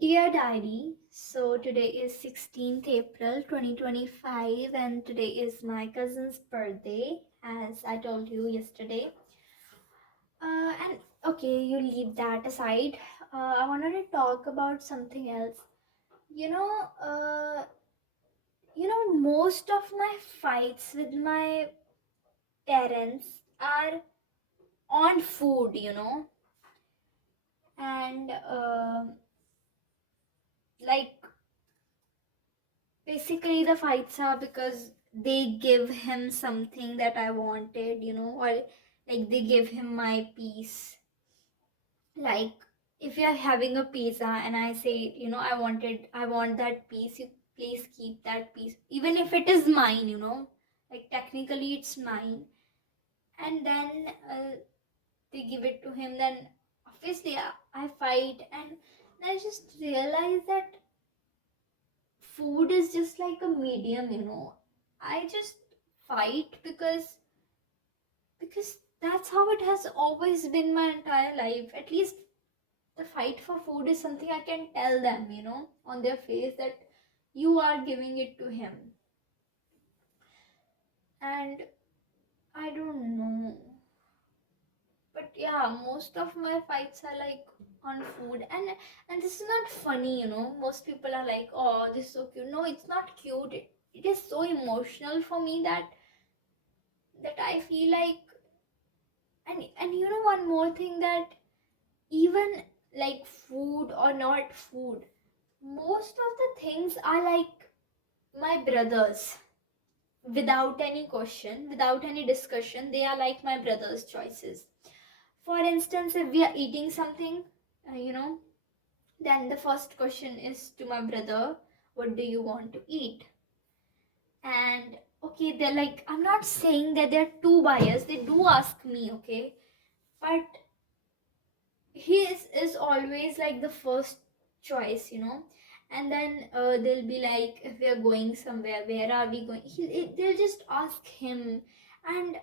Dear Diary, so today is 16th April 2025 and today is my cousin's birthday as I told you yesterday. And okay, you leave that aside. I wanted to talk about something else. You know, uh, most of my fights with my parents are on food, and like basically the fights are because they give him something that I wanted, or like they give him my piece. Like if you're having a pizza and I say, I want that piece, you please keep that piece, even if it is mine, like technically it's mine. And then they give it to him, then obviously I fight. And I just realize that food is just like a medium, I just fight because that's how it has always been my entire life. At least the fight for food is something I can tell them, on their face that you are giving it to him. And I don't know. But yeah, most of my fights are like on food. And this is not funny, Most people are like, oh, this is so cute. No, it's not cute. It is so emotional for me that I feel like. And one more thing, that even like food or not food, most of the things are like my brothers. Without any question, without any discussion, they are like my brother's choices. For instance, if we are eating something, then the first question is to my brother, what do you want to eat? And okay, they're like, I'm not saying that they're too biased, they do ask me, okay, but his is always like the first choice, and then they'll be like, if we are going somewhere, where are we going, they'll just ask him. And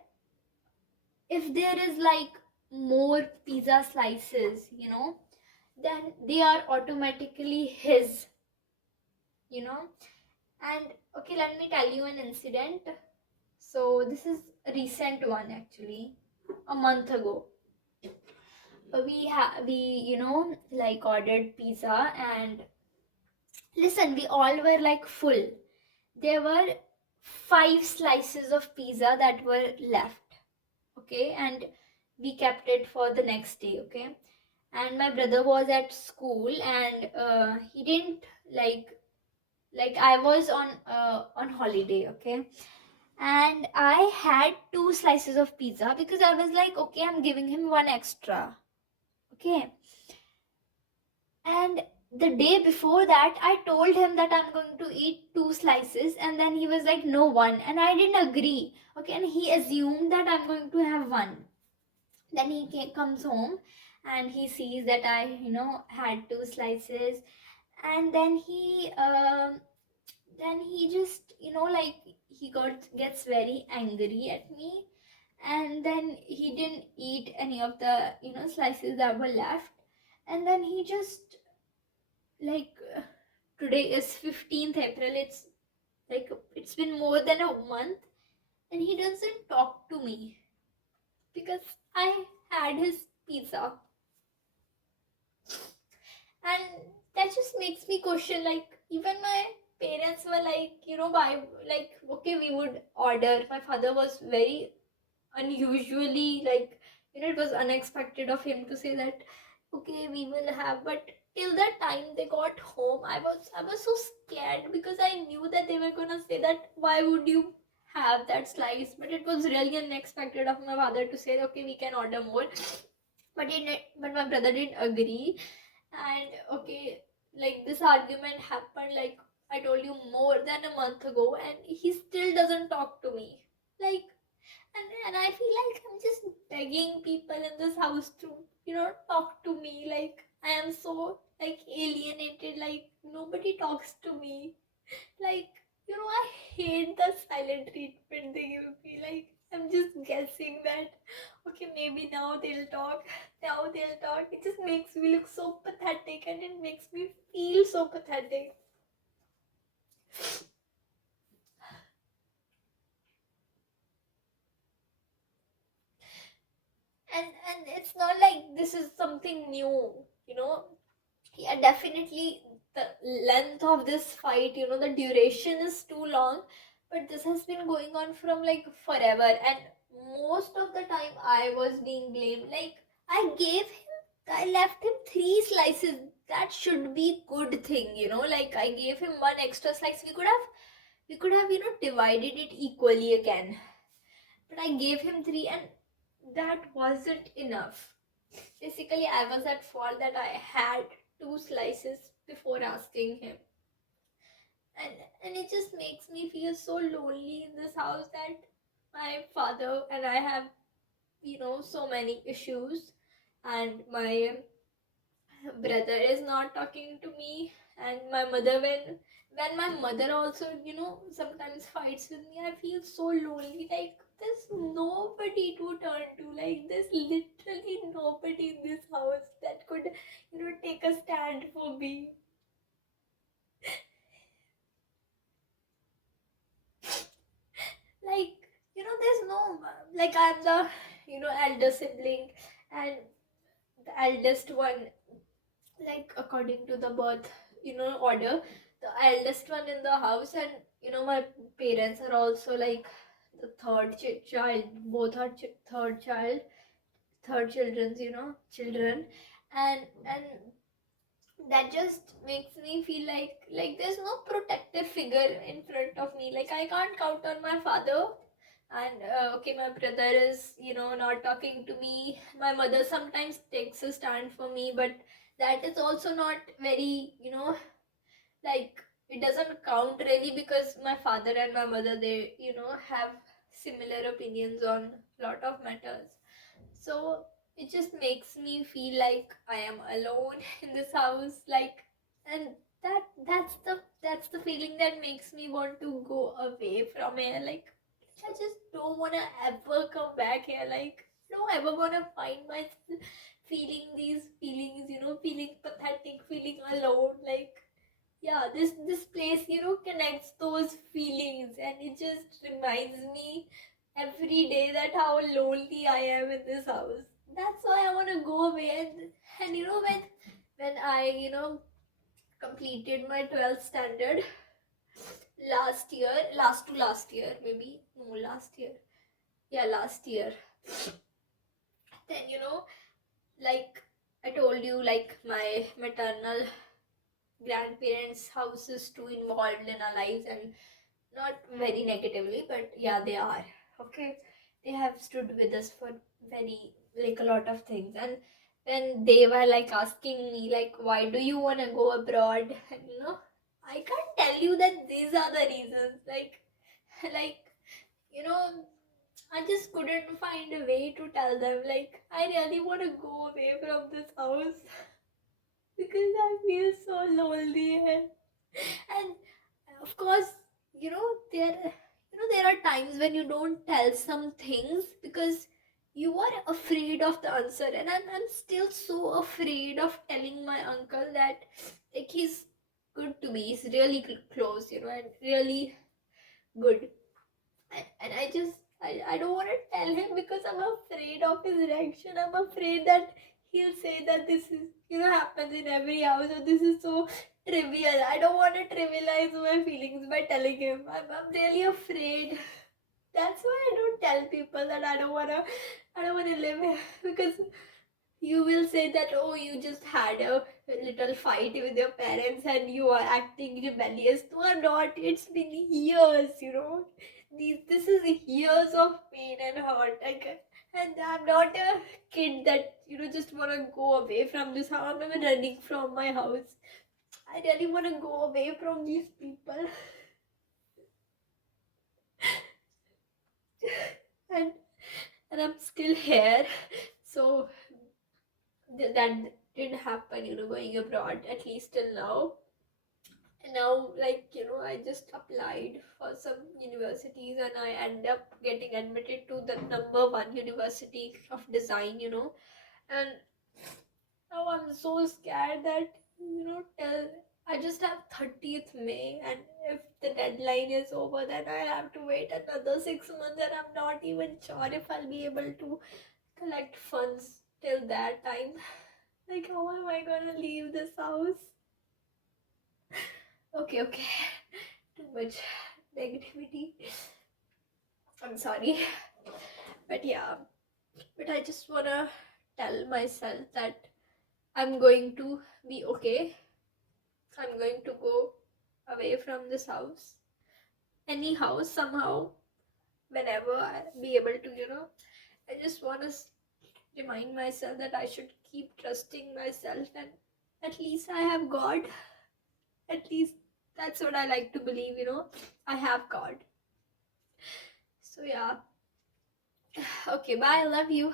if there is like more pizza slices, then they are automatically his, you know and okay, let me tell you an incident. So this is a recent one, actually. A month ago, we like ordered pizza. And listen, we all were like full. There were 5 slices of pizza that were left, okay, and we kept it for the next day, okay. And my brother was at school, and he didn't like I was on holiday, okay. And I had 2 slices of pizza because I was like, okay, I'm giving him one extra, okay. And the day before that, I told him that I'm going to eat 2 slices, and then he was like, no, one. And I didn't agree, okay. And he assumed that I'm going to have one. Then comes home and he sees that I, had 2 slices. And then he just, like, gets very angry at me. And then he didn't eat any of the, slices that were left. And then he just like today is 15th April. It's like it's been more than a month, and he doesn't talk to me because I had his pizza. And that just makes me question, like, even my parents were like, why, like, okay, we would order. My father was very unusually, like, it was unexpected of him to say that, okay, we will have. But till that time they got home, I was so scared because I knew that they were gonna say that, why would you have that slice? But it was really unexpected of my father to say, okay, we can order more. But my brother didn't agree. And okay, like, this argument happened, like I told you, more than a month ago, and he still doesn't talk to me. Like, and I feel like I'm just begging people in this house to, talk to me. Like, I am so, like, alienated, like nobody talks to me. Like, I hate the silent treatment they give me. Like, I'm just guessing that, okay, maybe now they'll talk. Now they'll talk. It just makes me look so pathetic and it makes me feel so pathetic. And it's not like this is something new, you know. Yeah, definitely the length of this fight, the duration is too long, but this has been going on from like forever, and most of the time I was being blamed. Like, I left him three slices. That should be good thing, like I gave him one extra slice. We could have divided it equally again, but I gave him three, and that wasn't enough. Basically, I was at fault that I had two slices before asking him. And it just makes me feel so lonely in this house that my father and I have, so many issues, and my brother is not talking to me, and my mother, when my mother also, sometimes fights with me, I feel so lonely. Like, there's nobody to turn to. Like, there's literally nobody in this house that could, take a stand for me. Like, there's no, like, I'm the, elder sibling, and the eldest one, like, according to the birth, order, the eldest one in the house. And my parents are also like the third child. Both are third child, third children's, children. And that just makes me feel like there's no protective figure in front of me. Like, I can't count on my father. And okay, my brother is, not talking to me. My mother sometimes takes a stand for me, but that is also not very, like, it doesn't count really, because my father and my mother, they, have similar opinions on lot of matters. So it just makes me feel like I am alone in this house. Like, and that's the feeling that makes me want to go away from here. Like, I just don't wanna ever come back here. Like, don't ever wanna find myself feeling these feelings, feeling pathetic, feeling alone. Like, yeah, this place, connects those feelings, and it just reminds me every day that how lonely I am in this house. That's why I want to go away. And when I, completed my 12th standard last year, last year, maybe, no, last year, yeah, last year, then, like I told you, like, my maternal grandparents' house is too involved in our lives, and not very negatively, but yeah, they are. Okay, they have stood with us for very, like, a lot of things. And when they were like asking me, like, why do you want to go abroad, and I can't tell you that these are the reasons. Like, like, you know I just couldn't find a way to tell them, like, I really want to go away from this house because I feel so lonely here. And of course, there are times when you don't tell some things because you are afraid of the answer. And I'm still so afraid of telling my uncle that, like, he's good to me, he's really close, and really good. And I don't want to tell him because I'm afraid of his reaction. I'm afraid that he'll say that this is, happens in every house, or this is so trivial. I don't want to trivialize my feelings by telling him. I'm really afraid. That's why I don't tell people that I don't wanna live here, because you will say that, oh, you just had a little fight with your parents and you are acting rebellious. No, I'm not. It's been years, this is years of pain and hurt. And I'm not a kid that, just want to go away from this house. I'm not running from my house. I really want to go away from these people. and and I'm still here. So that didn't happen, going abroad, at least till now. And now, like, I just applied for some universities and I end up getting admitted to the number one university of design, and now I'm so scared that, till I just have 30th May, and if the deadline is over, then I have to wait another 6 months, and I'm not even sure if I'll be able to collect funds till that time. Like, how am I gonna leave this house? Okay. Too much negativity. I'm sorry. But yeah, but I just wanna tell myself that I'm going to be okay. I'm going to go away from this house. Any house, somehow, whenever I be able to, I just want to remind myself that I should keep trusting myself, and at least I have God. At least that's what I like to believe, I have God. So yeah. Okay, bye. Love you.